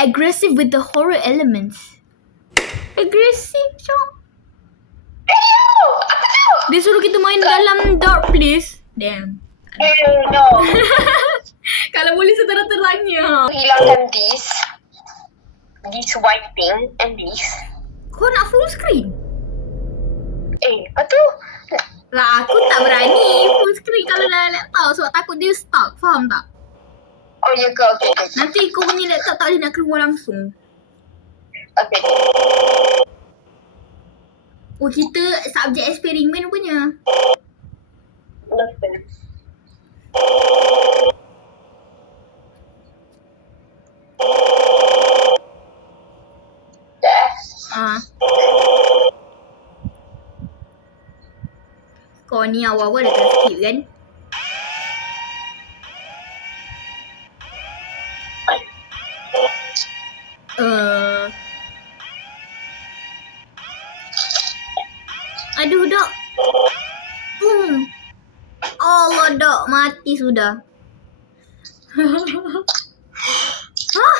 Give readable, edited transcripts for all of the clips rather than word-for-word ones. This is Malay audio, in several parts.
aggressive with the horror elements. Aggressive, Cok. Dia suruh kita main dalam dark place. Damn. No. Kalau boleh seterang-terangnya. Hilangkan this white thing and this. Kau nak full screen? Apa tu? Lah, aku tak berani full screen kalau dalam laptop sebab takut dia stuck. Faham tak? Oh, ya ke? Okay. Nanti kau punya laptop tak boleh nak keluar langsung. Okay. Oh, kita subjek eksperimen punya. Betul. Kau ni awal-awal dah skip kan? Aduh, Dok. Allah, Dok. Mati sudah. Hah?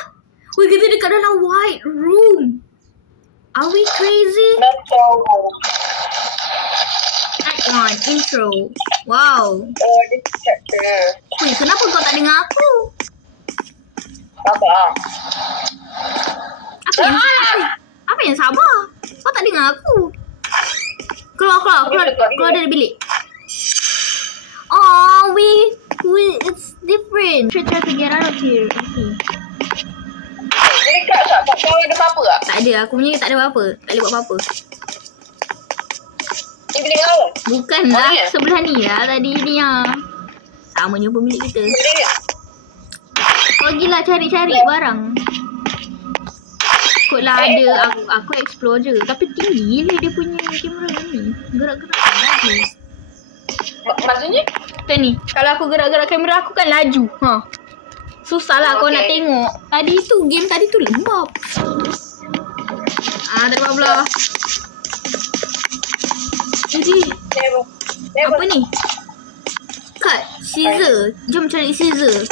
Weh, kita dekat dalam white room. Are we crazy? Betul. Act 1, intro. Wow. Oh, this chapter. Weh, kenapa kau tak dengar aku? Apa? Apa yang sabar? Kau tak dengar aku? Keluar dari bilik. Oh, it's different. Try to get out of here. Okay. Dekat tak? Kau ada apa-apa tak? Tak ada, aku punya tak ada apa-apa. Tak boleh buat apa-apa. Ni bilik kau? Bukan lah, sebelah ni lah tadi ni lah. Sama je pemilik kita. Kau pergilah cari-cari barang. Ikutlah ada, aku explore je. Tapi tinggi je dia punya kamera ni. Gerak-gerak laju. Maksudnya? Kan ni, kalau aku gerak-gerak kamera aku kan laju. Susah lah kau nak tengok. Tadi tu, game tadi tu lembab. Tak ada apa-apa. Jadi, apa ni? Cut, scissor. Jom cari scissor.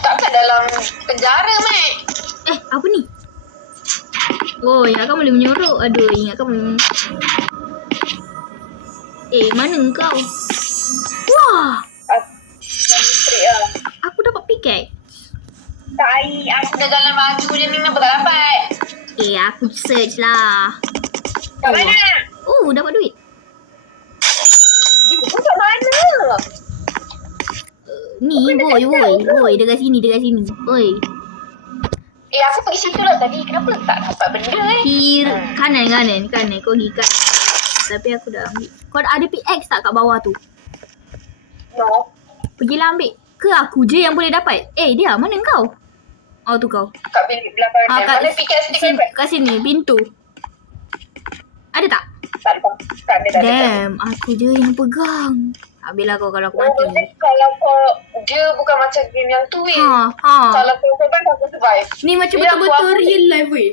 Takkan dalam penjara, Mek. Apa ni? Oh, ingatkan boleh menyorok. Aduh, ingatkan boleh. Mana kau? Wah! Aku dapat pickaxe. Tai, aku dah jalan baju je ni, kenapa tak dapat? Aku search lah. Kat mana? Dapat duit. Itu kat mana? Ni, boy, dekat sini. Oi. Aku pergi situ lah tadi. Kenapa tak dapat benda Kanan. Kau pergi kanan. Tapi aku dah ambil. Kau ada pickaxe tak kat bawah tu? No. Pergilah ambil. Ke aku je yang boleh dapat? Dia mana kau? Oh, tu kau. Kat bilik belakang dia. Mana pickaxe dia dapat? Kat sini, pintu. Ada tak? Tak ada. Damn, aku je yang pegang. Habislah kau kalau aku mati. Kalau kau, dia bukan macam game yang tu weh. Kalau kau survive, aku survive. Ni macam betul-betul real life weh.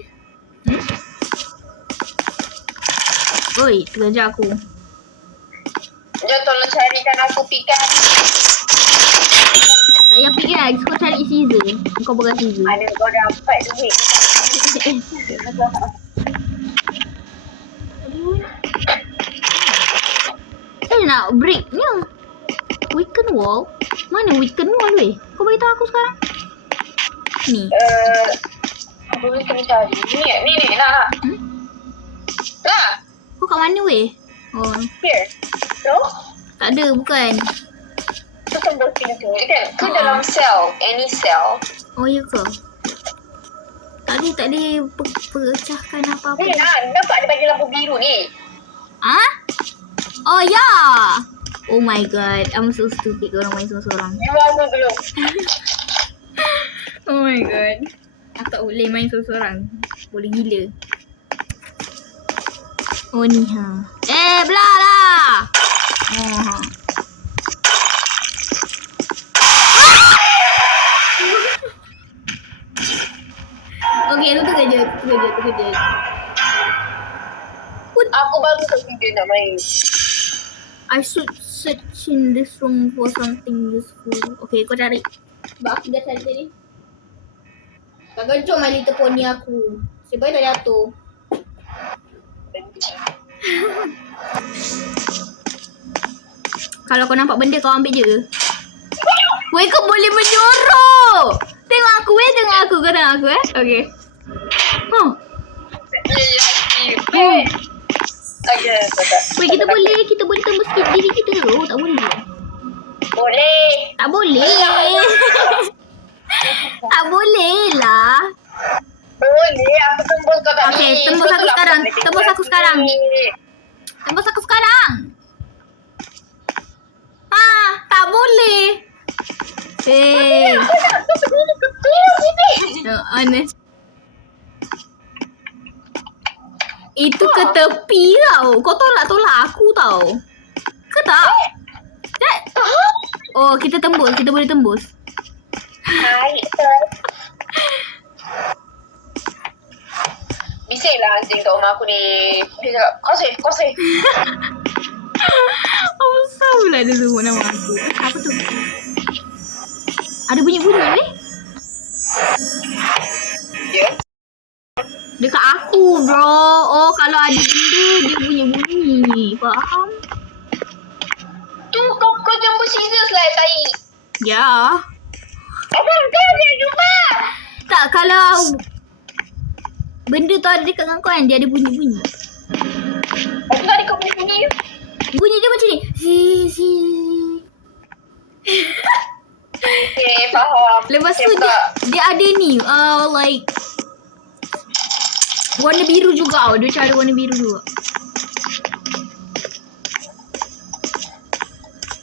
Oi, terkejar aku. Dia tolong carikan aku pickaxe. Tak payah pickaxe, kau cari scissor. Kau pegang scissor. Ada kau dapat duit. Nak breaknya. Weaken wall? Mana weaken wall weh? Kau beritahu aku sekarang. Ni. Aku kena cari. Ni, nak. Nak. Kau kat mana weh? Oh. Here. No? Tak ada, bukan. Tu tombol pintu. Kan? Ke dalam cell. Any cell. Oh, ya ke? Tak ada pecahkan apa-apa. Ni nak. Nampak ada bagi lampu biru ni. Oh ya. Oh my god, I'm so stupid kalau main seorang-seorang. You lama belum? Oh my god. Aku tak boleh main seorang-seorang. Boleh gila. Oh ni belah lah. Okay, tu kerja. Aku baru tertidur nak main. I should search in this room for something useful. Okay, kau cari. Sebab aku dah cari tadi. Tak kencur My Little Pony aku. Sebab dah jatuh. Kalau kau nampak benda kau ambil je. Weh, kau boleh menyorok. Tengok aku tengok aku. Kau tengok aku Okay. Huh. Okay, Weh, kita boleh tembus diri kita tu. Tak boleh. boleh. Tak boleh. Tak boleh lah. Boleh, aku tembus kau tadi. Okay, tembus aku sekarang. Tembus aku sekarang. Tembus aku sekarang. Tak boleh. Aneh. Itu ke tepi tau. Kau tolak aku tau. Ke tak? Tak. Oh, kita tembus. Kita boleh tembus. Hai. Bising lah anjing kat rumah aku ni. Dia cakap, kau say. Apa pula dia sebut nama aku? Apa tu? Ada bunyi-bunyi ni? Ya. Dekat aku bro. Oh, kalau ada benda dia bunyi-bunyi. Faham? Tu kau jemput scissors lah tai. Ya. Abang kau dia jumpa. Tak, kalau benda tu ada dekat dengan kau kan, dia ada bunyi-bunyi. Aku tadi kau bunyi. Bunyi dia macam ni. Okay, faham. Lepas tu dia ada ni, like warna biru juga. Dia macam ada warna biru juga.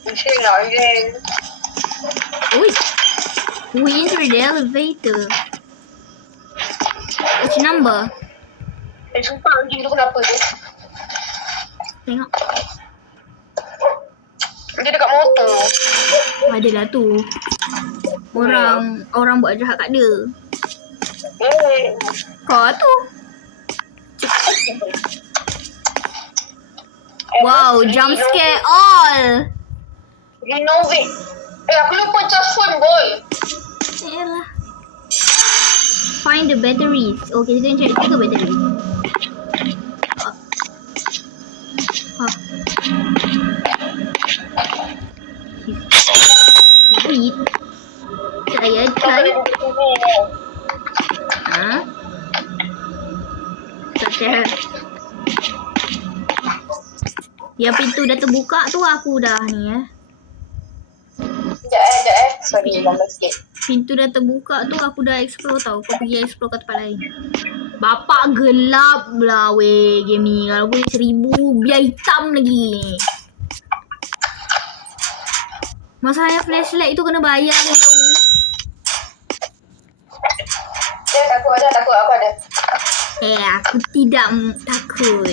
Bising lah anjing. We entered the elevator. Which number? Sumpah anjing tu kenapa tu? Tengok. Dia dekat motor. Adalah tu. Orang buat jahat kat dia. Kau tu. Wow, jump scare all. Renovate. Aku lupa charge phone boy. Yalah. Find the batteries. Okay, kita cari 3 bateri. Wait. Saya try. Tak. Yang pintu dah terbuka tu aku dah ni Sekejap Sorry, lambat sikit. Pintu dah terbuka tu aku dah explore tau. Kau pergi explore kat tempat lain. Bapak gelap lah weh game ni. Kalau boleh 1000 biar hitam lagi. Masalahnya flashlight tu kena bayar kau tahu. Takut aku ada. Aku tidak takut.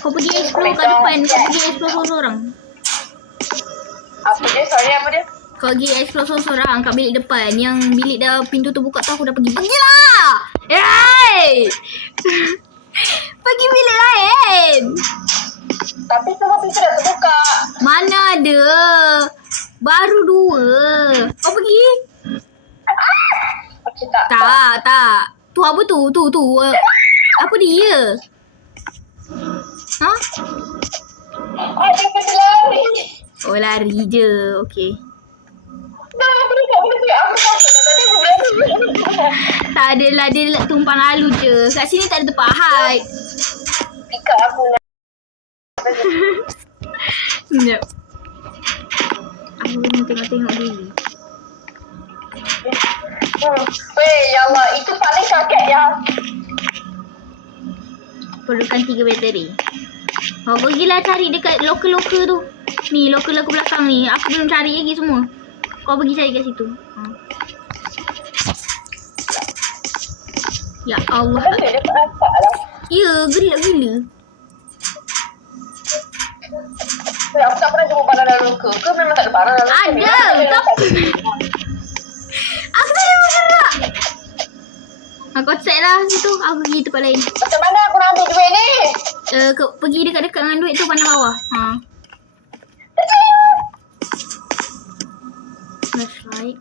Kau pergi explore kat depan. Kau pergi explore seorang-seorang. Apa dia? Sorry, apa dia? Kau pergi explore seorang-seorang kat bilik depan. Yang bilik dah pintu terbuka tu aku dah pergi. Pergilah! Hey! Pergi bilik lain. Tapi semua pintu dah terbuka. Mana ada? Baru 2. Kau pergi? Okay, tak. Tak. Tu apa tu? Tu. Apa dia? Ha? Dia kata lari. Oh, lari je. Okay. Dah, aku takut. Tadi aku berani. Tak adalah. Dia tumpang lalu je. Kat sini tak ada tempat hide. Pika aku nak. Sekejap. Aku kena tengok-tengok dulu. Weh, ya Allah. Itu paling kaget ya. Perlukan 3 bateri. Kau pergilah cari dekat loker-loker tu. Ni, loker-loker belakang ni. Aku belum cari lagi semua. Kau pergi cari kat situ. Ya Allah. Dia tak nampak lah. Ya, gelap gila. Weh, aku tak pernah jumpa barang dalam loker. Ke memang tak ada barang dalam loker? Ada, tapi aku tak ada bergerak. Kau check lah situ. Aku pergi tempat lain. Macam mana aku nak ambil duit ni? Pergi dekat-dekat dengan duit tu pandang bawah. Flashlight.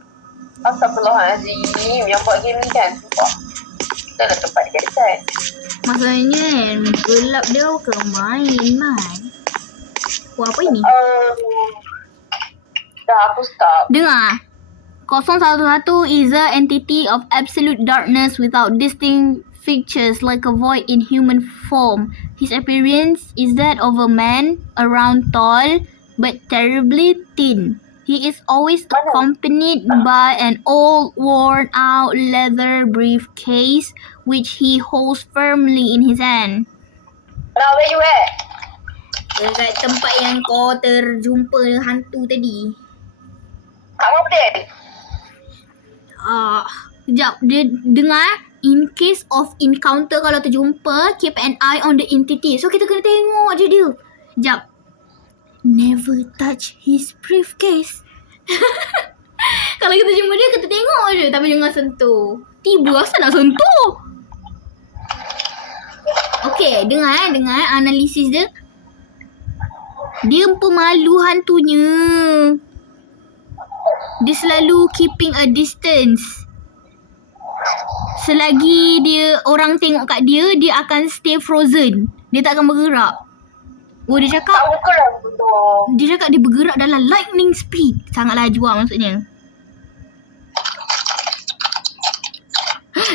Astagfirullahaladzim. Yang buat game ni kan. Wah. Dah lah tempat dekat-dekat. Masalahnya kan, gelap dia bukan main. Wah, apa ini? Dah aku stop. Dengar. 011 is an entity of absolute darkness without distinct features like a void in human form. His appearance is that of a man, around tall, but terribly thin. He is always accompanied by an old, worn-out leather briefcase which he holds firmly in his hand. Now where you at? Dekat tempat yang kau terjumpa hantu tadi. Kamu apa dia? Sekejap, dia dengar. In case of encounter, kalau terjumpa, keep an eye on the entity. So, kita kena tengok je dia. Sekejap. Never touch his briefcase. Kalau kita jumpa dia, kita tengok je. Tapi jangan sentuh. Tiba, asal nak sentuh? Okay, dengar analisis dia. Dia pemalu hantunya. Dia selalu keeping a distance. Selagi orang tengok kat dia, dia akan stay frozen. Dia tak akan bergerak. Oh, dia cakap Tahu ke lah betul. dia cakap dia bergerak dalam lightning speed. Sangat laju lah maksudnya.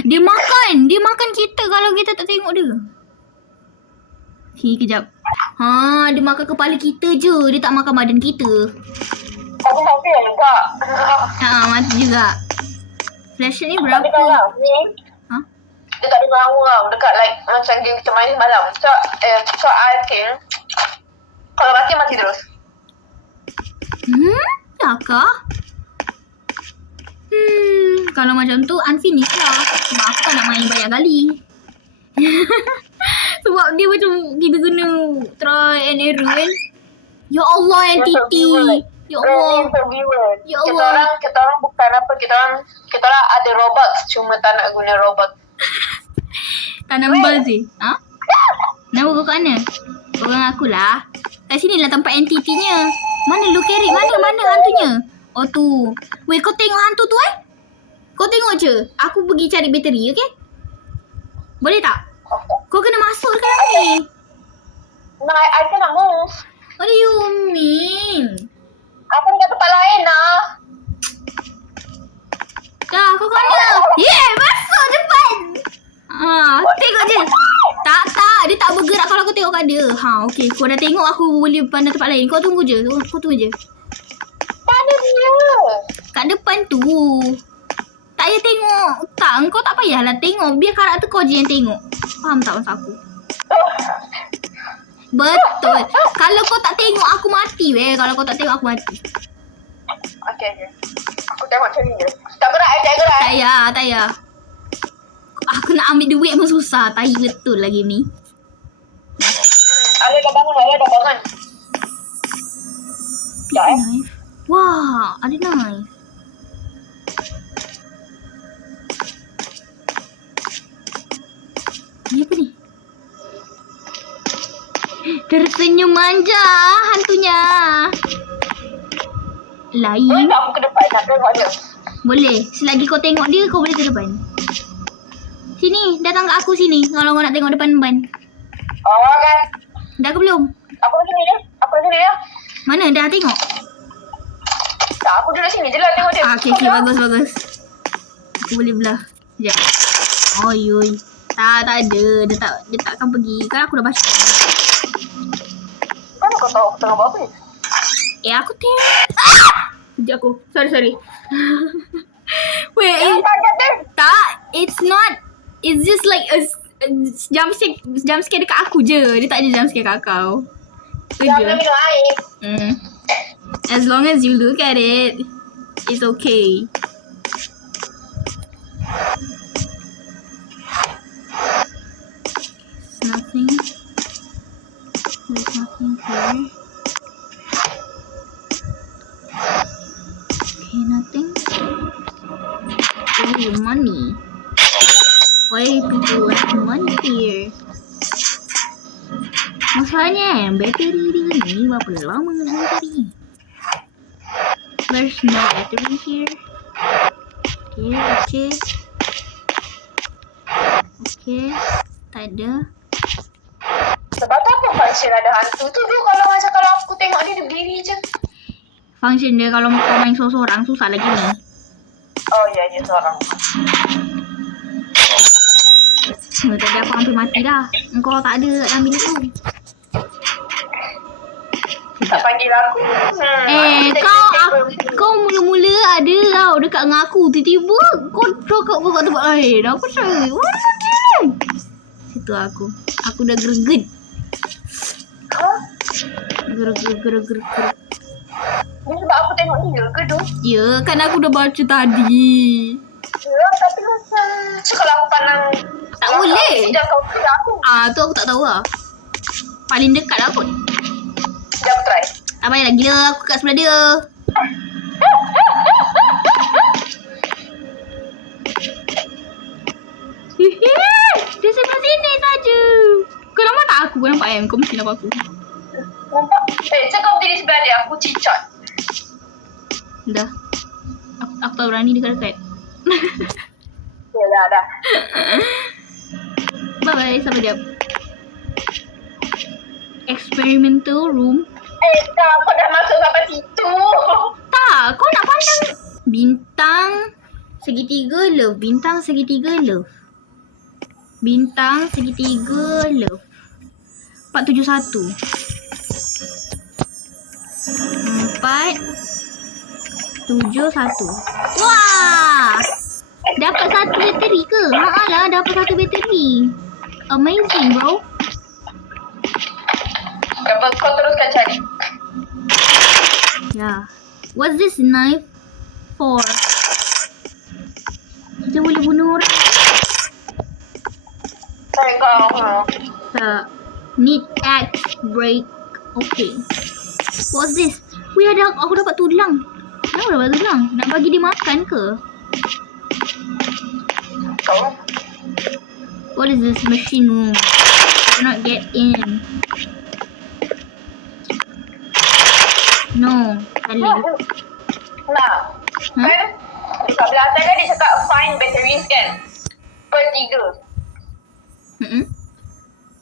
Dia makan kita kalau kita tak tengok dia. Kejap. Dia makan kepala kita je. Dia tak makan badan kita. Tapi mati lah juga. Mati juga. Flashlight ni berapa? Tapi kalau ni, Ha? dia tak ada lama tau. Dekat like macam game kita main semalam. So I think kalau mati terus. Takah? Kalau macam tu unfinished lah. Sebab aku tak nak main banyak kali. Sebab dia macam kita kena try and error kan. Ya Allah, entity. Ya Allah. Ya Allah. Kita orang bukan apa. Kita orang ada robot. Cuma tak nak guna robot. Tanam buzz Nama kau kat mana? Kau dengan aku lah. Kat sini lah tempat entity-nya. Mana lu carry? Mana hantunya? Oh tu. Weh, kau tengok hantu tu Kau tengok je. Aku pergi cari bateri, okay? Boleh tak? Kau kena masuk sekarang ni. No, I cannot move. What do you mean? Aku dekat tempat lain lah. Dah, kau kat mana? Yeah, masuk cepat. Tengok je. Tak. Dia tak bergerak kalau kau tengok kat dia. Okay. Kau dah tengok aku boleh pandang tempat lain. Kau tunggu je. Mana dia? Kat depan tu. Tak payah tengok. Tak, kau tak payahlah tengok. Biar karakter kau je yang tengok. Faham tak maksud aku? Betul. Kalau kau tak tengok, aku mati weh. Kalau kau tak tengok, aku mati. Okay. Aku tengok macam ni je. Tak gerak. Tak payah. Aku nak ambil duit pun susah. Tai betul lagi ni. Ada dah bangun. Sekejap Knife. Wah, ada knife. Ni apa ni? Tersenyum manja hantunya. Lain. Boleh tak aku ke depan nak tengok dia? Boleh. Selagi kau tengok dia, kau boleh ke depan. Sini, datang kat aku sini. Kalau kau nak tengok depan-depan. Oh kan. Dah ke belum? Aku di sini je. Mana? Dah tengok? Tak, aku duduk sini je lah tengok dia. Okay, bagus. Aku boleh belah. Sekejap. Oi. Tak ada. Dia tak akan pergi. Kan aku dah baca. Kan kau tahu aku tengah buat apa ni? Aku tengok. Sekejap aku. Sorry. Wait. Tak. It's not. It's just like a jump scare dekat aku je. Dia tak ada jump scare kat kau. Itu je. Jangan minum air. As long as you look at it, it's okay. Nothing. There's nothing here. Okay, nothing. Oh, money. Why people left money here? Masalahnya bateri dia ni berapa lama nak cari? There's no battery here. Okay. Okay. Tak ada. Sebab tu apa function ada hantu tu tu kalau aku tengok dia berdiri je. Function dia kalau kau main seorang-seorang susah lagi ni. Oh ya, dia seorang. Tadi aku hampir mati dah. Engkau tak ada dalam bilik tu. Tak panggil aku. Kau mula-mula ada tau dekat dengan aku. Tiba-tiba kau cakap kau kat tempat lain. Aku cakap, what the situ aku. Aku dah greget. Huh? Greget. Ni sebab aku tengok dia ke tu? Ya, kan aku dah baca tadi. Ya, tapi macam kalau aku pandang Tak boleh. Sekejap kau kira aku. Tu aku tak tahu lah. Paling dekat lah kot. Sekejap aku try. Tak payahlah, gila aku kat sebelah dia. Dia sebelah sini saja. Kau nampak tak aku? Kau nampak kan? Kau mesti nampak aku. Nampak? Cakap berdiri sebelah dia, aku cicot. Dah. Aku tak berani dekat-dekat. Ya dah. Bye-bye, sampai jap. Experimental room. Tak, kau dah masuk sampai situ. Tak, kau nak pandang bintang segitiga love. Bintang segitiga love. 471. 471. Wah! Dapat satu bateri ke? Lah, dapat satu bateri. Amazing, bro. Kau teruskan cari. Yeah. What's this knife for? Kita boleh bunuh orang. Sorry kau. Tak. Need axe break. Okay. What's this? Wih, aku dapat tulang. Kenapa dapat tulang? Nak bagi dia makan ke? Kau. What is this machine room? Cannot get in. No. Tak boleh. Nah. Kan? Dekat belah atas kan dia cakap find batteries kan? Per 3.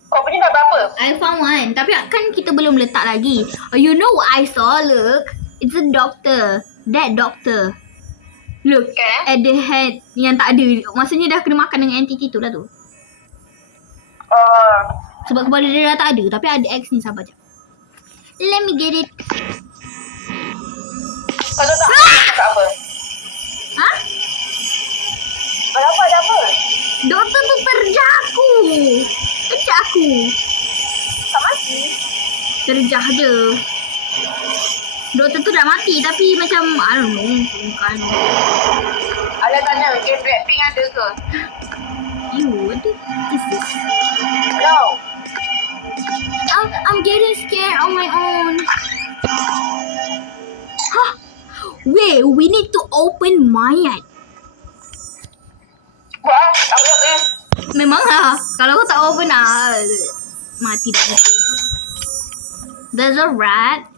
Kau punya dah berapa? I found one. Tapi kan kita belum letak lagi. You know what I saw? Look. It's a doctor. That doctor. Look. Okay. At the head yang tak ada. Maksudnya dah kena makan dengan entity tu lah tu. Sebab kepala dia dah tak ada. Tapi ada X ni, sabar je. Let me get it. Kau tahu tak aku cakap apa? Ha? Kenapa ada apa? Doktor tu terjah aku. Kecak aku. Tak mati? Terjah je. Doktor tu dah mati tapi macam I don't know. Bukan. Ada tanya game Blackpink ada ke? What is this? No. I'm getting scared on my own. Huh? Wait, we need to open Mayat. Wah, aku dah beli. Memang lah. Kalau kau tak open lah, mati dah mati. There's a rat.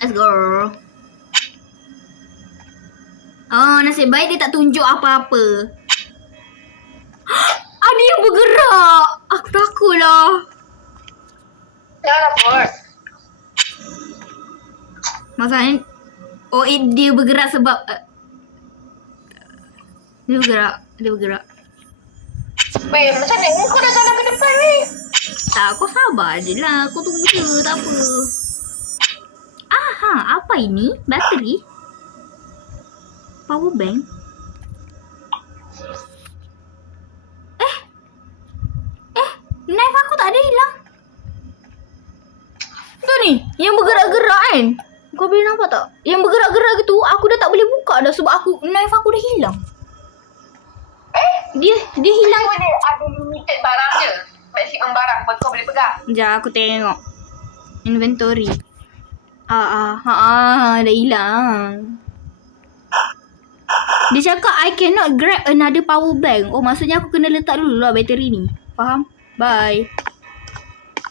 Let's go. Oh, nasib baik dia tak tunjuk apa-apa. Ada yang bergerak. Aku takut lah. Jangan buat. Masalahnya, dia bergerak sebab dia bergerak. Weh, macam ni kau dah jalan ke depan weh. Tak, kau sabar je lah. Kau tunggu je, tak apa. Apa ini? Bateri? Power bank? Knife aku tak ada hilang. Tu ni, yang bergerak-gerak kan? Kau boleh nampak tak? Yang bergerak-gerak gitu, aku dah tak boleh buka dah sebab knife aku dah hilang. Dia hilang. Kau boleh ada limited barang je. Maksimum barang kau boleh pegang. Sekejap aku tengok. Inventory. Dah hilang. Dia cakap I cannot grab another power bank. Oh, maksudnya aku kena letak dulu lah bateri ni. Faham? Bye.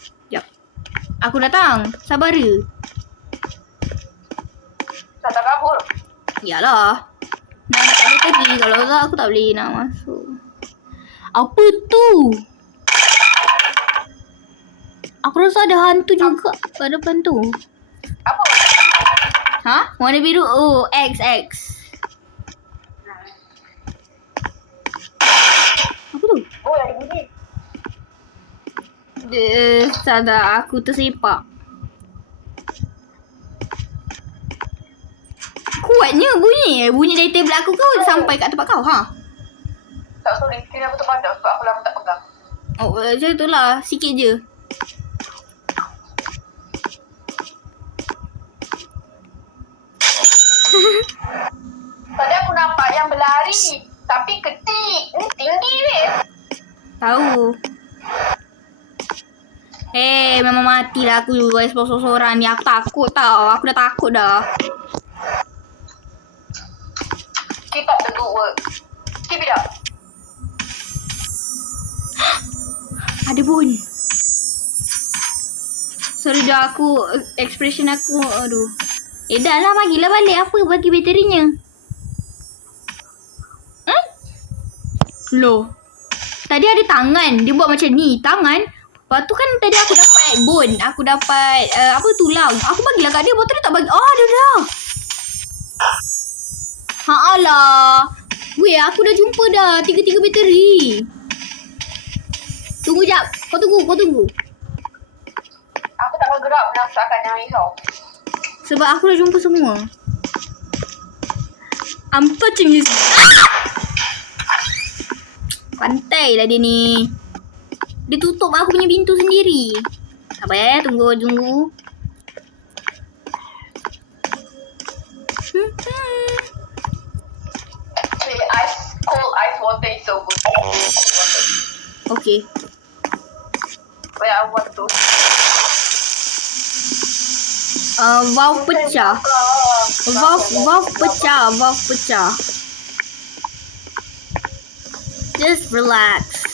Sekejap. Aku datang. Sabar je. Tak kabur. Yalah. Nak dekat dia pergi. Kalau tak aku tak boleh nak masuk. Apa tu? Aku rasa ada hantu juga kat depan tu. Apa? Ha? Warna biru. Oh, X. Apa tu? Oh, ada bunyi. Salah, aku tersepak. Kuatnya bunyi. Bunyi dari table aku kau sampai kat tempat kau, ha? Tak, sorry. Kira aku terpadam sebab aku lama tak pegang. Oh, macam tu lah. Sikit je. Tadi aku nampak yang berlari. Tapi kecil. Ni tinggi ni. Tahu. Memang matilah aku explore sorang ni. Aku takut tau. Aku dah takut dah. Keep up the good work. Keep it up. Ada pun. Sorry dah aku. Expression aku. Aduh. Dah lah. Bagilah balik. Apa bagi baterinya? Loh. Tadi ada tangan. Dia buat macam ni. Tangan. Lepas tu kan tadi aku dapat bone. Aku dapat tulang. Aku bagilah kat dia. Lepas tu dia tak bagi. Oh, ada dah. Haalah. Weh, aku dah jumpa dah. 3 bateri. Tunggu jap. Kau tunggu. Aku tak bergerak menafsahkan yang risau. Sebab aku dah jumpa semua. I'm touching his... Pantai lah dia ni. Dia tutup aku punya pintu sendiri. Sabar tunggu. Cold ice water is so good. Okay. Where I want to. Valve pecah. Valve pecah. Just relax.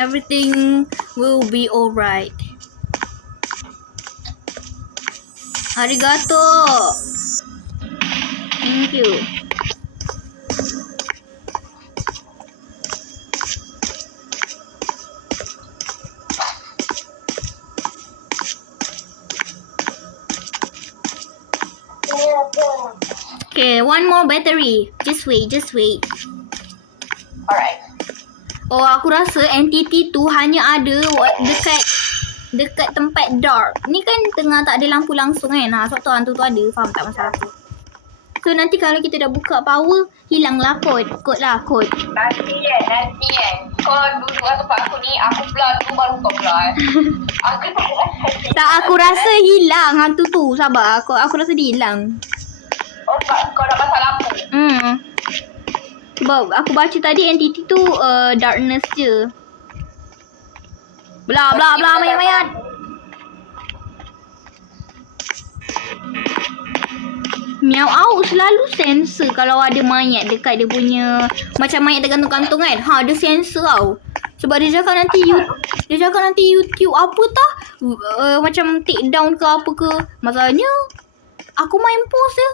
Everything will be alright. Arigato. Thank you. Okay, one more battery. Just wait. Alright. Oh, aku rasa entity tu hanya ada dekat tempat dark. Ni kan tengah tak ada lampu langsung kan. Sebab tu hantu tu ada. Faham tak masalah aku? So nanti kalau kita dah buka power, hilanglah kod. Kod. Nanti kan. Kau duduk kat tempat aku ni, aku pula tu baru kau pula. Aku Tak, aku rasa hilang hantu tu. Sabar. Aku rasa dia hilang. Oh, kau dah pasal lampu. Sebab aku baca tadi entity tu darkness je. Bla mayat. Meow Au selalu sensor kalau ada mayat dekat dia punya, macam mayat tergantung-gantung kan. Dia sensor tau. Sebab dia cakap nanti YouTube apa tah macam take down ke apa ke. Masalahnya aku main post je.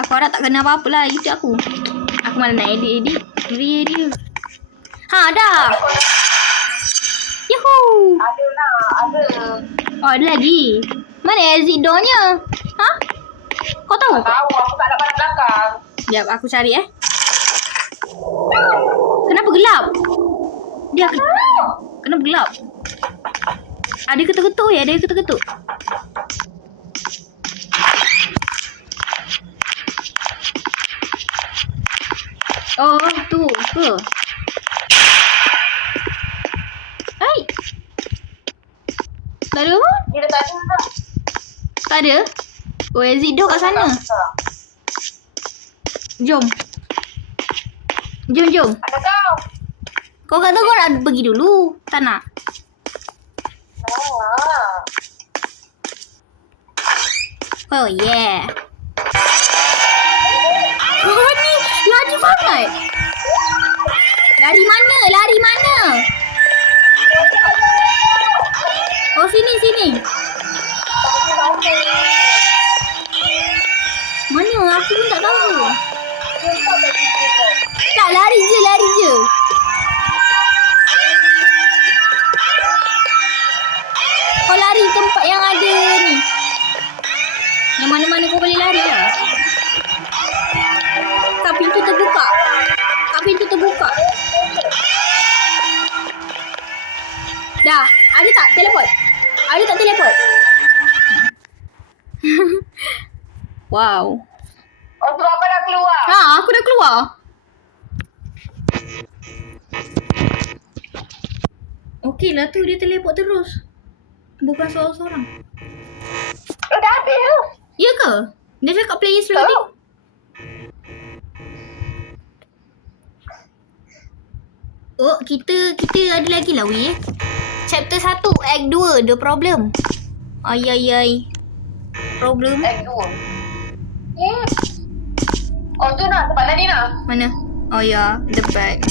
Aku harap tak kena apa-apa lah YouTube aku. Aku malah nak edit video. Dah. Yuhuu. Ada. Oh, ada lagi. Mana exit door-nya? Kau tahu? Tahu, aku tak dapat belakang. Sekejap, aku cari Kenapa gelap? Kenapa gelap? Ada ketuk-ketuk. Oh, tu ke? Hai. Tak ada apa? Dia tak ada. Tak ada? Oh, exit door kat sana. Jom. Ada kau. Kau kata kau nak pergi dulu. Tak nak? Oh, yeah. Oh, ni lari sangat. Lari mana? Oh, sini. Mana? Aku pun tak tahu. Tak, lari je. Kau lari tempat yang ada ni. Yang mana-mana kau boleh lari lah. Kak, pintu terbuka. Dah, ada tak teleport? Wow. Oh, sebab apa dah keluar? Ha, aku dah keluar. Okey lah tu, dia teleport terus. Bukan seorang-seorang. Oh, dah habis. Ya ke? Dia cakap player loading. Oh, kita ada lagi lah weh. Chapter 1, Act 2, The Problem. Ay. Problem. Act 2. Oh, tu nak tempat Nadina. Mana? Oh ya, the back.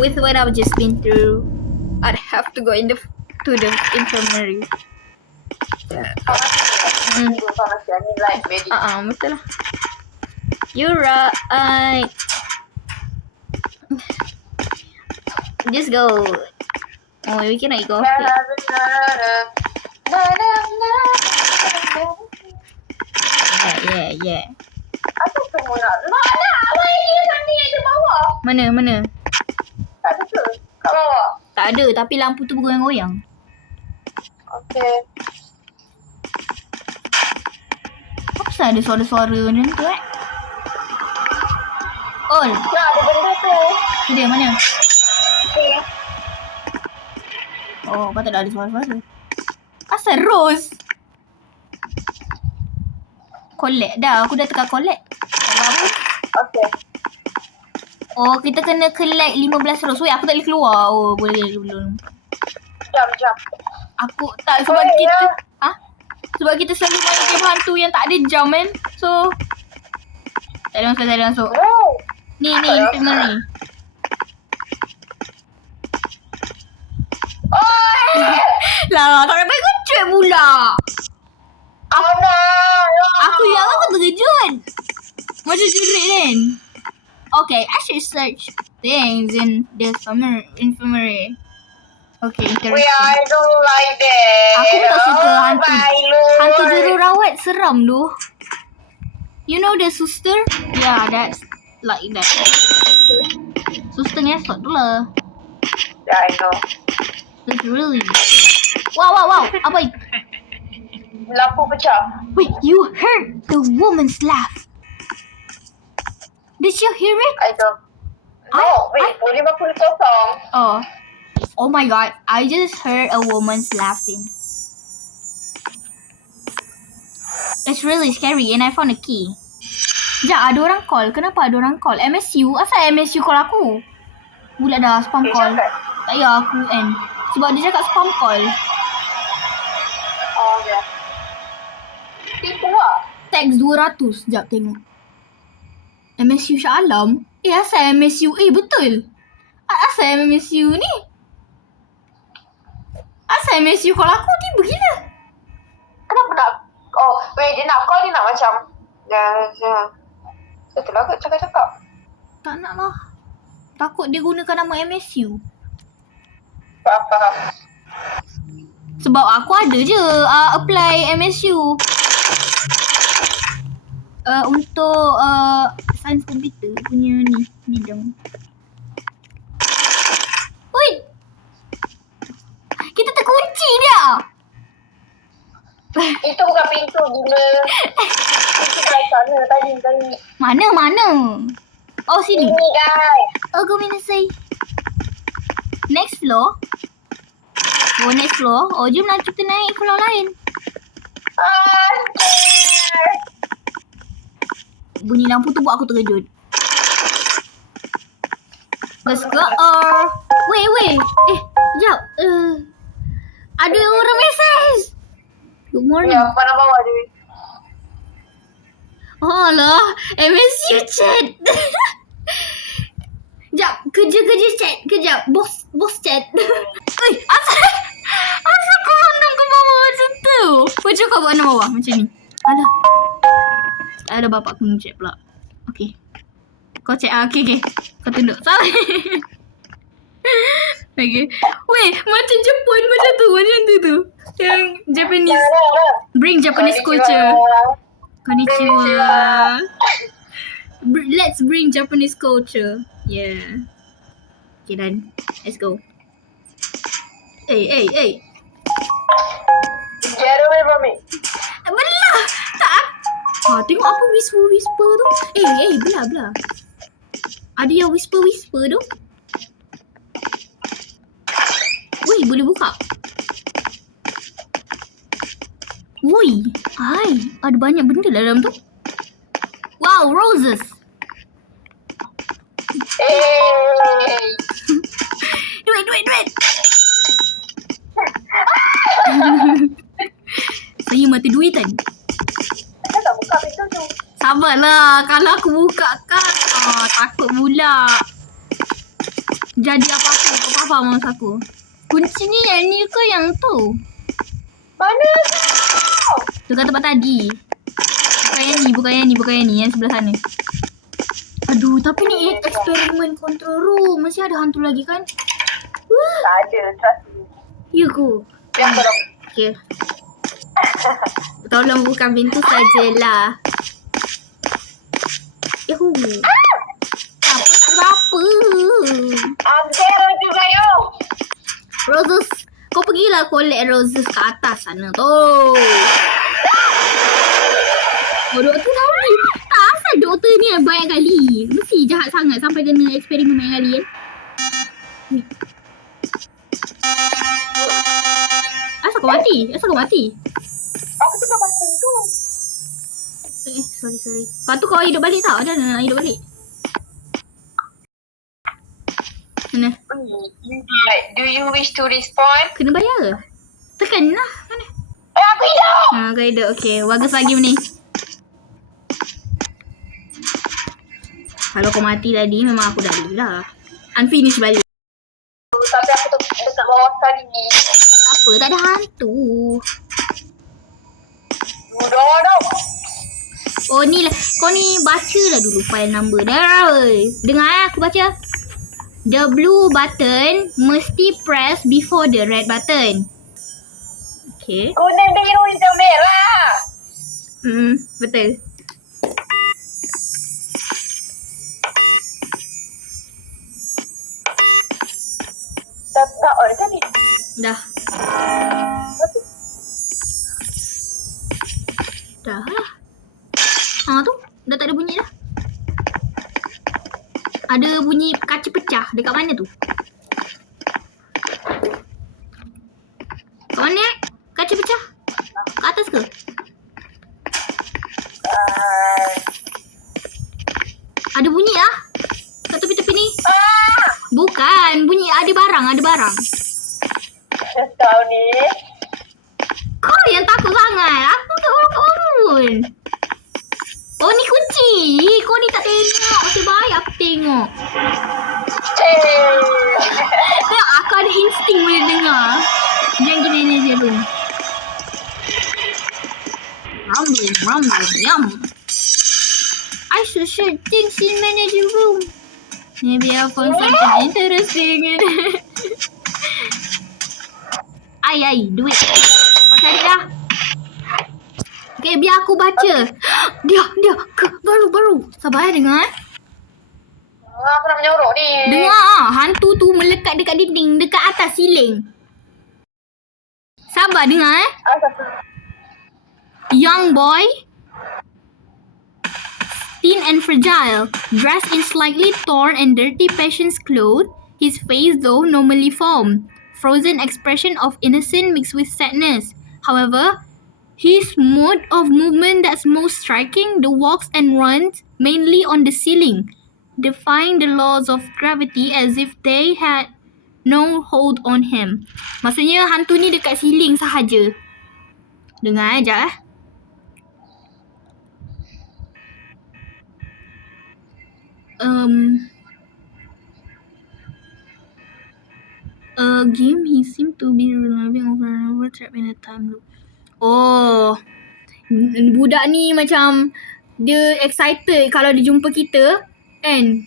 With what I've just been through, I'd have to go to the infirmary. Farmasi ni like medic. Betul lah. You're right. Just go. Oh, we cannot go. Yeah. Apa semua nak? Awak ini nanti yang di bawah. Mana? Tak ada tu. Kat bawah. Tak ada, tapi lampu tu bergoyang-goyang. Okay. Apa pasal ada suara-suara macam tu Oh, Nak ada benda tu. tu dia mana? Okay. Oh, patut dah ada suara-suara. Asal Rose? Collect dah. Aku dah tekan collect. Tak apa. Okay. Oh, kita kena collect 15 Rose. Weh, aku tak boleh keluar. Oh, boleh belum. Jam. Aku tak sebab Boleh kita... lah. Ha? Sebab kita selalu main game hantu yang tak ada jam kan. So... Tak ada masuk. Oh. Ni infirmary. Oh. Lah, tak dapat kejut pula. Oh no. Aku yang aku terkejut. Macam jerit kan. Okay, I should search things in the infirmary. Okay, Wait, interesting. I don't like that. Aku tak suka hantu. Lord. Hantu jururawat seram tu. You know the suster? Yeah, that's like that. Suster ngesot tu lah. Yeah, I know. That's really... Wow. Apa itu? Lampu pecah. Wait, you heard the woman's laugh. Did you hear it? I don't. No, wait, 50. Oh my god, I just heard a woman's laughing. It's really scary and I found a key. Sekejap, ada orang call. Kenapa ada orang call? MSU? Asal MSU call aku? Bulat dah, spam call. cakap. Tak payah aku end. Sebab dia cakap spam call. Oh, ya. Tipu lah. Teks 200. Sekejap tengok. MSU Shah Alam? Asal MSU? Betul. Asal MSU ni? Asal MSU call aku tiba gila. Kenapa nak? Oh, wait, dia nak call, dia nak macam. Setelah aku cakap-cakap. Tak nak lah. Takut dia gunakan nama MSU. Faham. Sebab aku ada je apply MSU. Untuk sains komputer punya ni bidang. Oi! Kita terkunci dia. Itu bukan pintu gila. Pintu kat sana tadi. Mana? Oh, sini. Ini guys. Oh, gominasai. Next floor. Oh, next floor. Oh, jom lah kita naik floor lain. Bunyi lampu tu buat aku terkejut. Let's go. Wait. Sekejap. Ada orang message. Good morning. Ya, mana bawah dia. Oh lah, MSU chat. Sekejap, kerja chat. Kejap, bos chat. Asal tu. Macam kau buat nama bawah. Macam ni. Alah. Ada bapak aku ngecek pula. Okay. Kau cek. Okay. Kau tunduk. Salah. Okay. Weh, macam Jepun macam tu. Macam tu. Yang Japanese. Bring Japanese culture. Konnichiwa. Let's bring Japanese culture. Yeah. Okay, done. Let's go. Hey. Get away from me. Belah. Tak. Tengok apa whisper tu. Belah. Ada yang whisper tu. Woi, boleh buka. Woi, ada banyak benda dalam tu. Wow, roses. Hey. Duit. Saya mata duitan. Kita tak buka pintu tu. Sabarlah, kalau aku buka kan takut pula. Jadi apa-apa, kau faham maksud aku. Kuncinya yang ni ke yang tu? Mana tu? Tu kat tempat tadi. Bukan yang ni, yang sebelah sana. Aduh, tapi ni eksperimen control room. Masih ada hantu lagi kan? Tak ada. Trust me. Ya ke? Biar tolong. Okay. Tolong buka pintu sajalah. Yuhu. Apa tak ada apa. I'm there juga yo. Roses. Kau pergilah collect roses ke atas sana tu. Doktor tadi. Tak asal doktor ni banyak kali. Mesti jahat sangat sampai kena eksperimen banyak kali kan. Asal kau mati? Aku tu dapat pintu. Sorry. Lepas tu kau hidup balik tau. Ada nak hidup balik. Mana? Do you wish to respawn? Kena bayar. Tekan lah. Mana? Aku hidup. Kau hidup. Okay. Bagus lagi ni. Kalau kau mati tadi memang aku dah balik lah. Unfinish balik. Tapi aku tu dekat bawah sekali ni. Apa? Tak ada hantu. Udah. Oh ni lah. Kau ni baca lah dulu file number dah. Dengar aku baca. The blue button mesti press before the red button. Okay. Kuning, biru, hijau, merah. Betul. Tak on tadi. Dah lah. Tu dah tak ada bunyi dah. Ada bunyi kaca pecah. Dekat mana tu? Kat mana kaca pecah? Kat atas ke? Ada bunyi lah. Kat tepi-tepi ni. Bukan. Bunyi ada barang. Kau ni. Kau yang takut sangat. Aku tak bangun. Oh ni kunci. Kau ni tak tengok. Masih baik aku tengok. Tengok aku ada insting boleh dengar. Jangan gini je tu. Rumbling, yum. I should share things in manager room. Maybe I'll find something interesting in it. Ai, duit. Kau cari dah. Okay, biar aku baca. Dia. Baru. Sabar dengar. Aku nak menyorok ni. Dengar. Hantu tu melekat dekat dinding. Dekat atas siling. Sabar dengar Young boy. Thin and fragile. Dressed in slightly torn and dirty patient's clothes. His face though normally formed. Frozen expression of innocence mixed with sadness. However, his mode of movement that's most striking, the walks and runs mainly on the ceiling, defying the laws of gravity as if they had no hold on him. Maksudnya hantu ni dekat ceiling sahaja. Dengar aja A game he seemed to be reliving over and over, trapped in a time loop. Oh, budak ni macam dia excited kalau dia jumpa kita kan.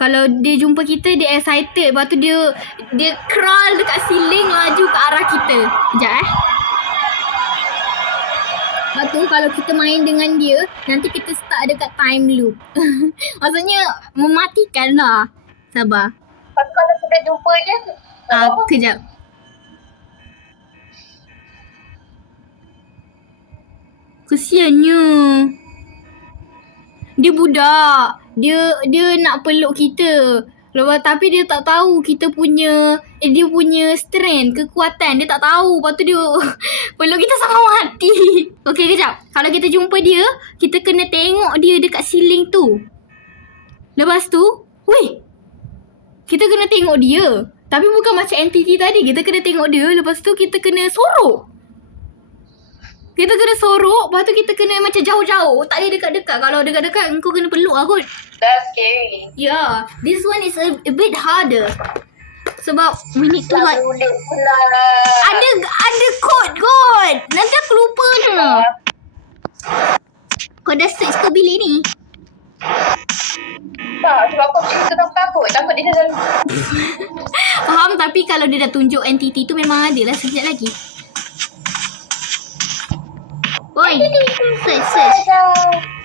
Kalau dia jumpa kita, dia excited. Lepas tu dia crawl dekat ceiling, laju ke arah kita. Sekejap Lepas tu kalau kita main dengan dia, nanti kita start dekat time loop. Maksudnya mematikan lah. Sabar. Lepas tu kalau kita jumpa je, Kejap. Kesiannya. Dia budak. Dia nak peluk kita. Lepas tapi dia tak tahu kita punya dia punya strength, kekuatan. Dia tak tahu. Lepas tu dia peluk kita sampai mati. Okey, kejap. Kalau kita jumpa dia, kita kena tengok dia dekat ceiling tu. Lepas tu, weh, kita kena tengok dia. Tapi bukan macam entity tadi. Kita kena tengok dia. Lepas tu kita kena sorok. Kita kena sorok. Lepas tu kita kena macam jauh-jauh. Tak boleh dekat-dekat. Kalau dekat-dekat, kau kena peluk lah kot. that's scary. Yeah. This one is a bit harder. Sebab we need to like... Sulit pula. Ada kod kot. Nanti aku lupa je. Kau dah search ke bilik ni? Tak, sebab aku cerita takut. Takut dia dah... Faham, tapi kalau dia dah tunjuk entity tu memang ada lah sekejap lagi. Oi, search.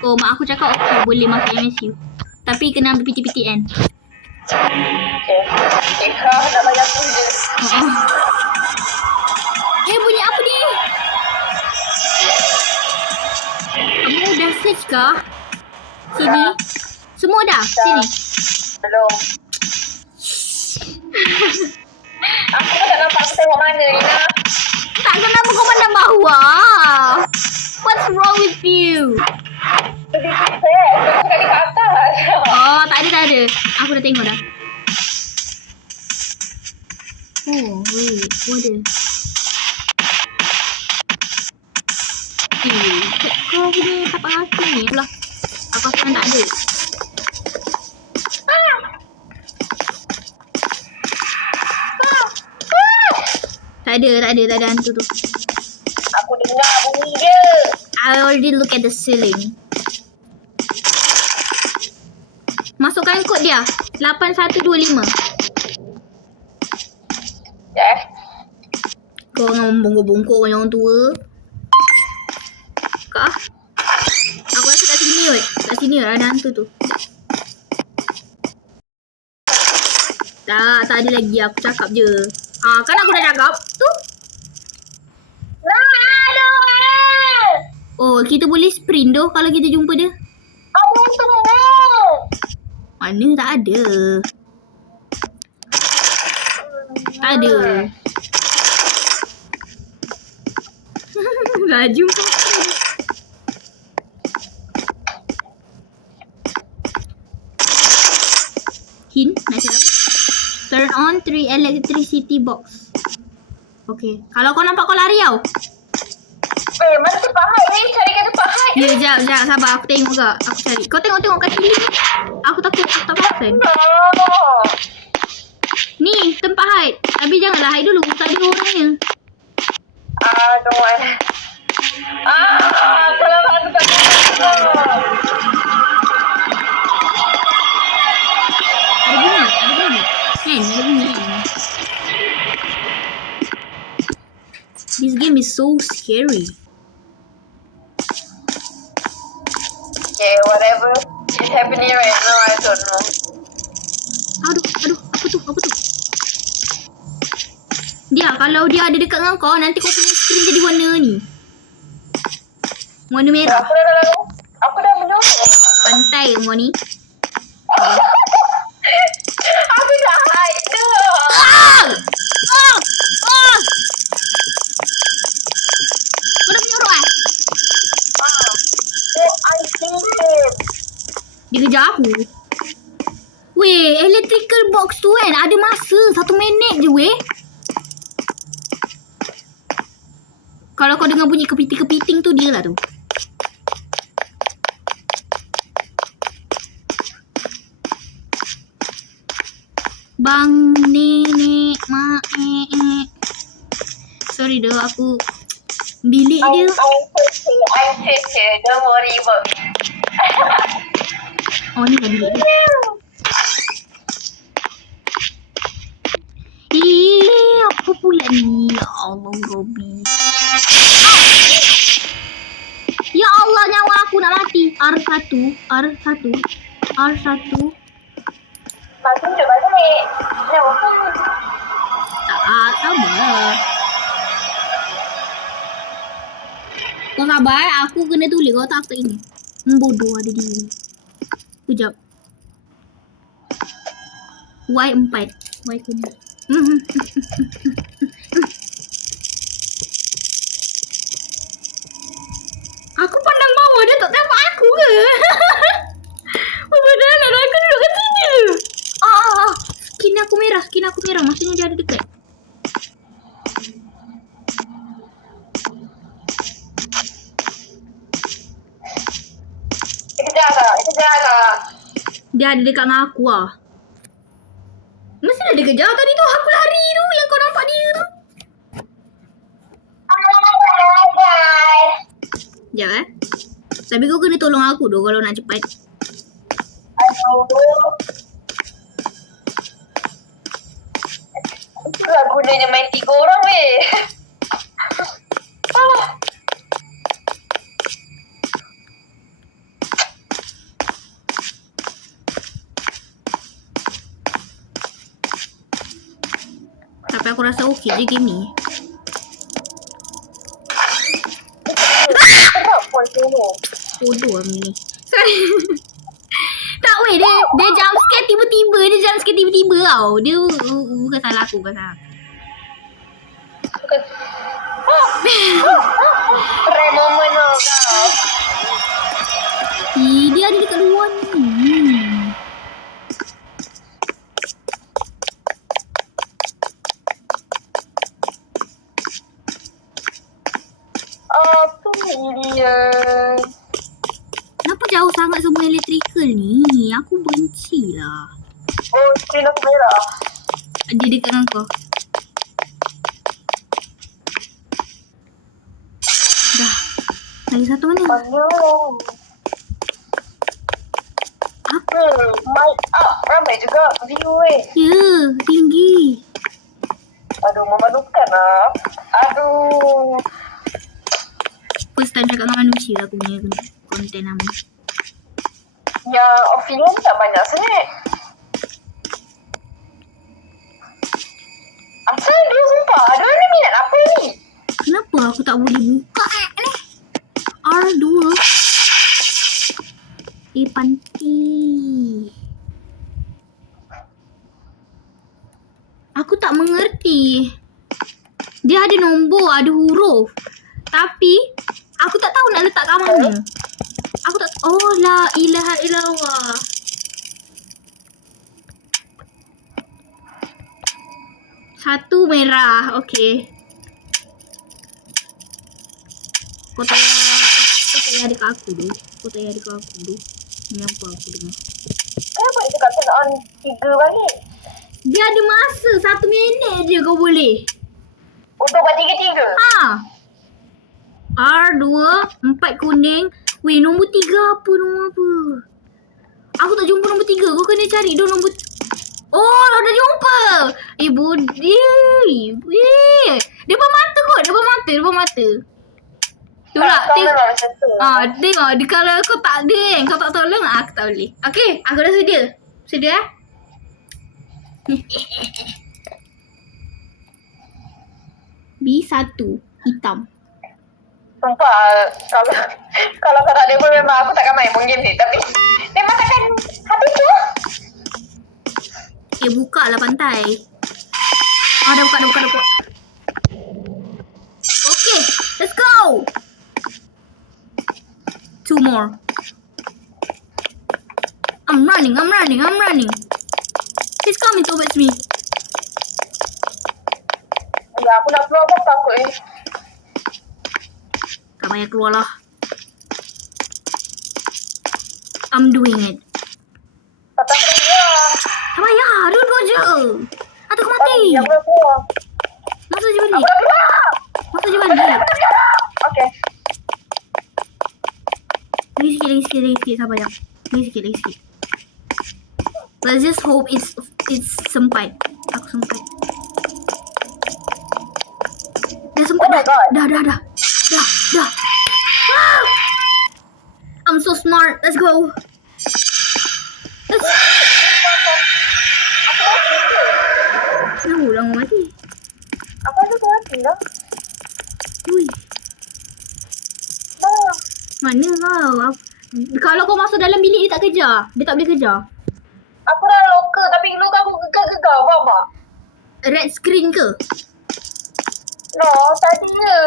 Oh, mak aku cakap okey, boleh masuk MSU. Tapi kena ambil PTPTN. Okay, kau nak bayar tu je. Bunyi apa ni? Kamu dah search kah? Sini. Semua dah? Sini. Belum. Aku pun tak nampak aku tengok mana ni nak. Tak kenapa kau pandang bawah? What's wrong with you? Sedih saya. Aku cakap dekat atas. Oh, tak ada. Aku dah tengok dah. Oh, wait. What is? Kau punya tapak hati ni. Alah. Aku sekarang tak ada. Tak ada hantu tu. Aku dengar bunyi dia. I already look at the ceiling. Masukkan kod dia. 8125. Kau dengan bongkok-bongkok macam orang tua. Kak? Aku rasa kat sini kot. Kat sini kot ada hantu tu. Tak ada lagi. Aku cakap je. Kan aku dah cakap. Tu. Oh, kita boleh sprint doh kalau kita jumpa dia. Aku tunggu. Mana tak ada. Tak ada. Laju. Hint, nak cakap. Turn on 3 electricity box. Okay. Kalau kau nampak kau lari tau. Mana tempat hide ni? Carikan tempat hide. Ya, sekejap. Sabar. Aku tengok kak. Aku cari. Kau tengok kat sini. Aku takut. Aku tak perasan. Oh. Ni, tempat hide. Tapi janganlah hide dulu. Tak ada orangnya. Don't want. Kalau aku tak tahu. Ada bunyi. Kan, ada bunyi. This game is so scary. Okay, whatever is happening right now, I don't know. Aduh. Apa tu? Dia, kalau dia ada dekat dengan kau, nanti kau punya screen jadi warna ni. Warna merah. Aku dah menunggu. Pantai kau ni. Aku dah hide tu. Kau dah punya orang Oh, I see him. Dia kejar aku. Weh, electrical box tu kan ada masa 1 minit je weh. Kalau kau dengar bunyi kepiting-kepiting tu dia lah tu. Bang nenek mak. So Sorry dah, aku bilik dia. I'm Cici. Don't worry about me. Oh, ni kan bilik dia. Apa pula ni? Ya Allah, Robi. Ya Allah, nyawa aku nak mati. R1. Masuk je balik. No. Tak, sabar. Kau sabar, aku kena tulis. Kau tak apa ini. Bodoh ada diri. Kejap. Y4. Y kuning. Aku pandang bawah, dia tak tengok aku ke? Padahal aku duduk kat sini. Skin aku merah. Maksudnya dia ada dekat. Itu jaga. Dia ada dekat dengan aku lah. Mesti ada kejar tadi tu. Aku lari tu yang kau nampak dia tu. Sekejap Tapi kau kena tolong aku tu kalau nak cepat. Itulah gunanya main 3 orang weh. Tapi aku rasa okey je game ni. Bodoh Ami ni. Sorry. Tak weh, dia jump scare tiba-tiba. Tau. Dia bukan salah aku, Rare moment lah kau. Dia ada dekat luar ni. Apa dia? Kenapa jauh sangat semua electrical ni? Aku benci lah. Oh, screen aku merah. Dia dekat dengan kau. Dah. Lagi satu mana? Mic up. Ramai juga view weh. Ya, tinggi. Aduh, memalukan lah. Aduh. First time cakap dengan manusia aku punya konten nama. Yang Ophidian tak banyak snack. Asal dia sumpah. Dia ni minat apa ni? Kenapa aku tak boleh buka ni? R2. Panti. Aku tak mengerti. Dia ada nombor, ada huruf. Tapi aku tak tahu nak letak kat mana. Aku tak. Oh, la ilaha illallah. Satu merah. Okey. Kau tak payah dekat aku tu. Ni apa aku dengar. Kenapa dia cakap turn on 3 balik? Dia ada masa 1 minit je kau boleh. Untuk buat 3-3? R2, 4 kuning. Weh, nombor 3 apa? Aku tak jumpa nombor 3. Kau kena cari dulu nombor. Oh, dah jumpa. Budi. Depan mata kot. Depan mata. Tu lah. Tengok. Tengok. Kalau kau tak ada kan, kau tak tolong, aku tak boleh. Okay, aku dah sedia. Sedia? B1 hitam. Sumpah, kalau kau tak ada pun memang aku takkan main pun game ni. Tapi memang takkan habis tu. Buka lah pantai. Dah buka. Okay, let's go. 2 more. I'm running. He's coming towards me. Ya, aku nak keluar pun takut ni. Tak payah keluar lah. I'm doing it. Tak payah. Tak payah, duduk je. Atau kau mati. Yang belum keluar. Masuk je Aku balik. dah keluar. bilik. Okay. Lagi sikit. Sabar jap. Lagi sikit. Let's just hope it's sempat. Aku sempat. Dah sempat Oh my God. dah. Ah! I'm so smart. Let's go. Kenapa ulang mati? Apa tu kau mati dah? Ui, Dah. mana kau? Kalau kau masuk dalam bilik dia tak kejar. Dia tak boleh kejar. Aku dah locker tapi locker aku gegar-gegar. Faham tak? Red screen ke? No, tadi je.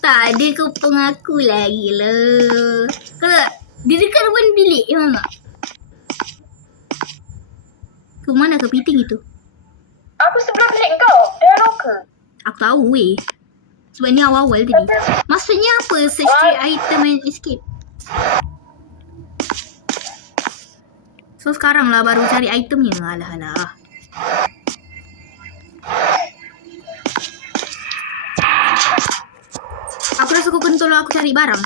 Tak ada kau pengaku lagi lah. Kalau dia dekat depan bilik, faham tak? Ke mana kepiting itu? Aku sebelum bilik kau. Dia locker. Aku tahu weh. Sebab ni awal-awal tadi. Maksudnya apa? Search the item and escape. So sekarang lah baru cari itemnya. Alah. Aku rasa kau kentol aku cari barang.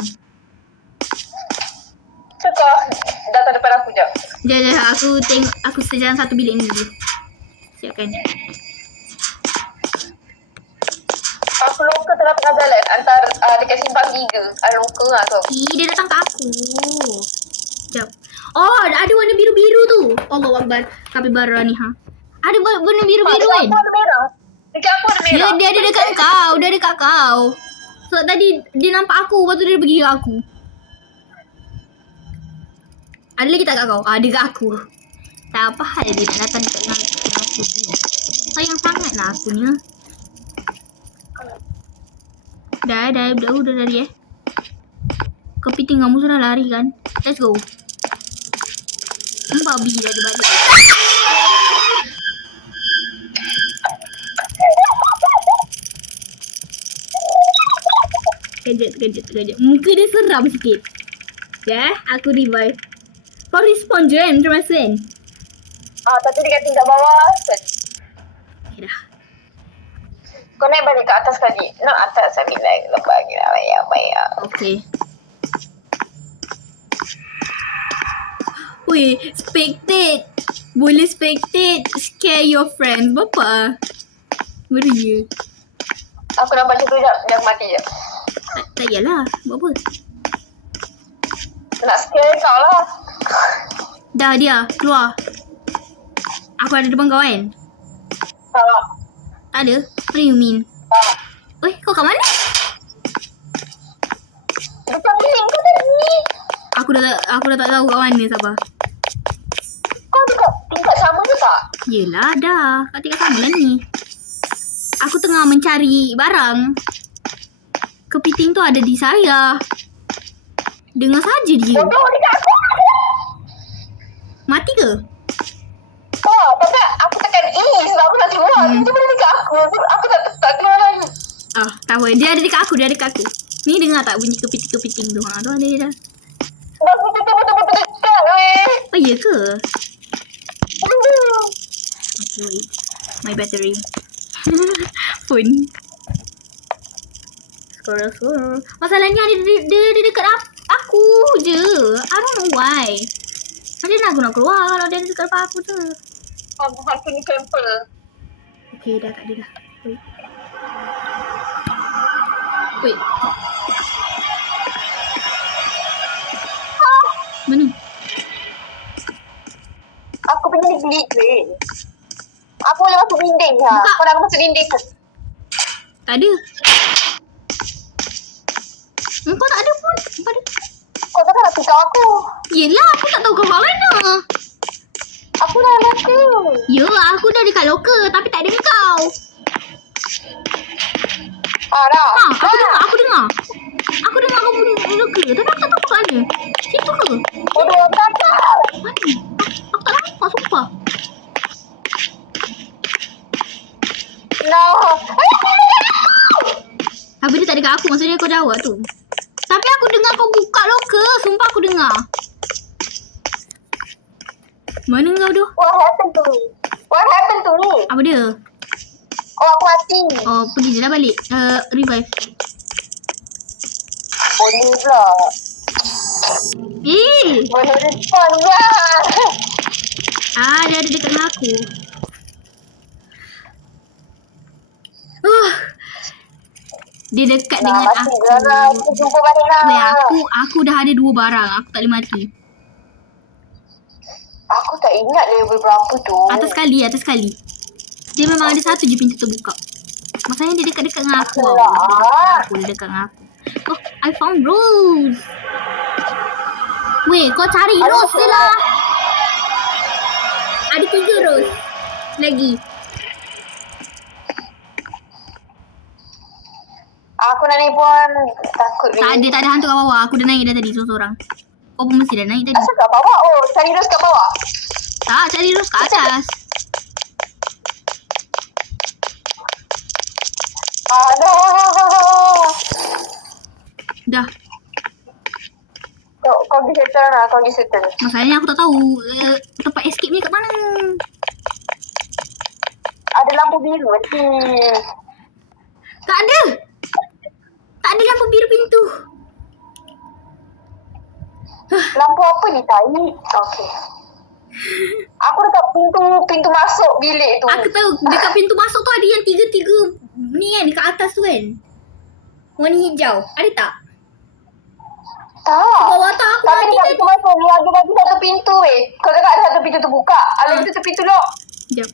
Cakap datang depan aku je. Jom, aku sejalan satu bilik ni dulu. Siapkan. Aku locker tengah jalan antara dekat simpang 3. Locker lah tu. Dia datang ke aku. Sekejap. Oh, ada warna biru-biru tu. Allah Akbar. Kapibara ni ha. Ada warna biru-biru kan? Aku ada merah. Dekat aku ada merah. Dia ada dekat kau. Dia dekat kau. So tadi dia nampak aku. Lepas tu dia pergi ke aku. Ada lagi tak kat kau? Ada kat aku. Tak apa hal dia nak datang dekat dengan aku ni. Sayang sangat lah akunya. Dah lari Kepiting kamu sudah lari kan? Let's go. Babi dah ada balik. Kejap. Muka dia seram sikit. Ya, aku revive. Kau respawn je kan? Terima kasih. Tapi dia kat tingkat bawah. Okay dah. Kau naik balik ke atas sekali. Nak atas sambil naik lembah gila. Bayar. Okay. Weh, spectate. Boleh spectate. Scare your friends. Bapa? Beria. Aku nampak macam tu sekejap. Dia aku mati je. Tak yalah. Buat apa? Nak scare kau lah. Dah dia. Keluar. Aku ada depan kau kan? Tak ada? What do you mean? Weh, kau kat mana? Depan bilik kau tadi. Aku dah tak tahu kat mana, sabar. Kau dekat tingkat sama ke tak? Yelah, dah. Kat tingkat sama lah ni. Aku tengah mencari barang. Kepiting tu ada di saya. Dengar saja dia. Bodoh dekat aku. Mati ke? Tapi aku tekan E sebab aku nak keluar. Dia boleh dekat aku. Aku tak keluar lagi. Tak apa. Dia ada dekat aku. Ni dengar tak bunyi kepiting-kepiting tu? Tu ada dia dah. Betul-betul dekat weh. Oh, iya ke? Okay, wait. My battery. Phone. Scroll. Masalahnya dia dekat aku je. I don't know why. Macam mana aku nak keluar kalau dia dekat aku je. Aku ni camper. Okay, dah tak ada dah. Wait. Mana? Aku punya ni glitch weh. Aku boleh masuk dinding lah. Buka. Kau nak masuk dinding ke? Tak ada. Kau tak ada pun. Kau takkan nak pikau aku. Yelah, aku tak tahu kau kat mana. Aku dah locker. Ya, aku dah dekat locker tapi tak ada kau. Dah. Aku dengar. Aku dengar kau bunyi locker. Tapi aku tak tahu kat mana. Situ ke? Bodoh aku tak tahu. Mana? Aku tak nampak, sumpah. No. Habis dia tak dekat aku. Maksudnya kau jawab tu. Tapi aku dengar kau buka locker. Sumpah aku dengar. Mana kau tu? What happened to me? Apa dia? Oh, aku mati. Oh, pergi je lah balik. Revive. Boleh pula. Boleh respon pula. Dia ada dekat dengan aku. Dia dekat dengan Mati aku. je lah. Kita jumpa balik lah. Weh, aku dah ada 2 barang. Aku tak boleh mati. Aku tak ingat level berapa tu. Atas sekali. Dia memang ada satu je pintu terbuka. Masalahnya dia dekat-dekat dengan aku. Dia dekat dengan aku. Oh, I found Rose. Weh, kau cari Rose je lah. Ada 3 Rose lagi. Aku nak naik pun takut. Tak ada hantu kat bawah. Aku dah naik dah tadi seorang-seorang. Kau pun mesti dah naik tadi. Asal kat bawah? Oh, cari Rose kat bawah. Tak, cari Rose kat atas. Aduh. Dah. Kau pergi settle lah. Kau pergi settle. Masalahnya aku tak tahu tempat escape ni kat mana. Ada lampu biru nanti. Tak ada. Tak ada lampu biru pintu. Lampu apa ni tadi? Okey. Aku dekat pintu masuk bilik tu. Aku tahu dekat pintu masuk tu ada yang 3 ni kan dekat atas tu kan. Warna hijau. Ada tak? Tak. Bawah tak aku Tapi mati dekat tadi. pintu masuk ni lagi satu pintu Kau cakap ada satu pintu tu buka. Ada satu pintu lock. Sekejap.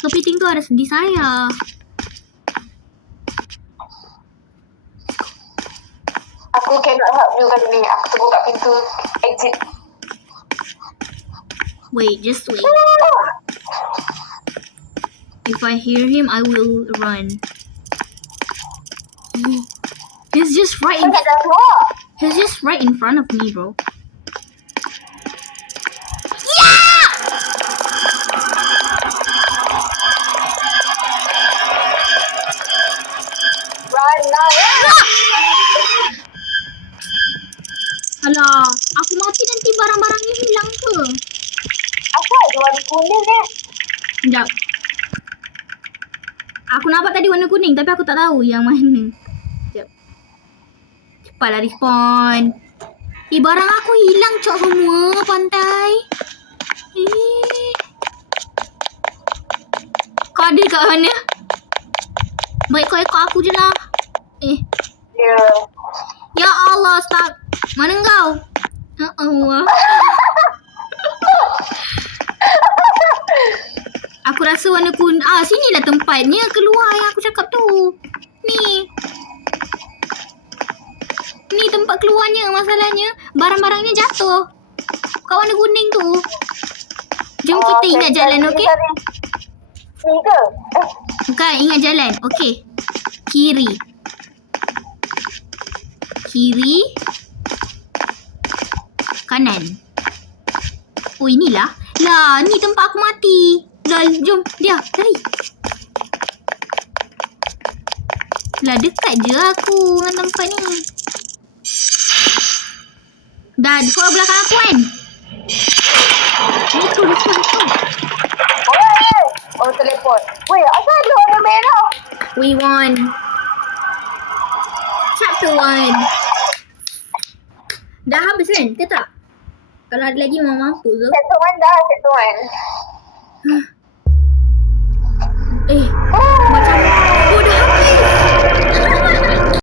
Kepiting tu ada di saya. Aku cannot help you kali ni. Aku tunggu kat pintu exit. Wait, just wait. If I hear him, I will run. He's just right in. Kau tak dah keluar. He's just right in front of me, bro. Run now. Alah, aku mati nanti barang-barangnya hilang ke? Asal ada warna kuning ni? Sekejap. Aku nampak tadi warna kuning tapi aku tak tahu yang mana. Sekejap. Cepatlah respawn. Barang aku hilang cok semua pantai. Kau ada kat mana? Baik kau ikut aku je lah. Ya. Ya Allah, stop. Mana kau? Ya Allah. Aku rasa warna kuning. Sinilah tempatnya keluar yang aku cakap tu. Ni tempat keluarnya. Masalahnya barang-barangnya jatuh kat warna kuning tu. Jom kita ingat jalan, okey? Ni ke? Bukan, ingat jalan. Okey. Kiri. Kanan. Oh, inilah. Lah, ni tempat aku mati. Lah, jom. Dia, lari. Lah, dekat je aku dengan tempat ni. Dah, kau belakang aku kan? Let's go. Oh, teleport. Weh, asal ada warna merah? We won. Chapter 1. Dah habis kan? Ke tak? Kalau ada lagi memang mampu tu. Chapter 1 dah, Chapter 1.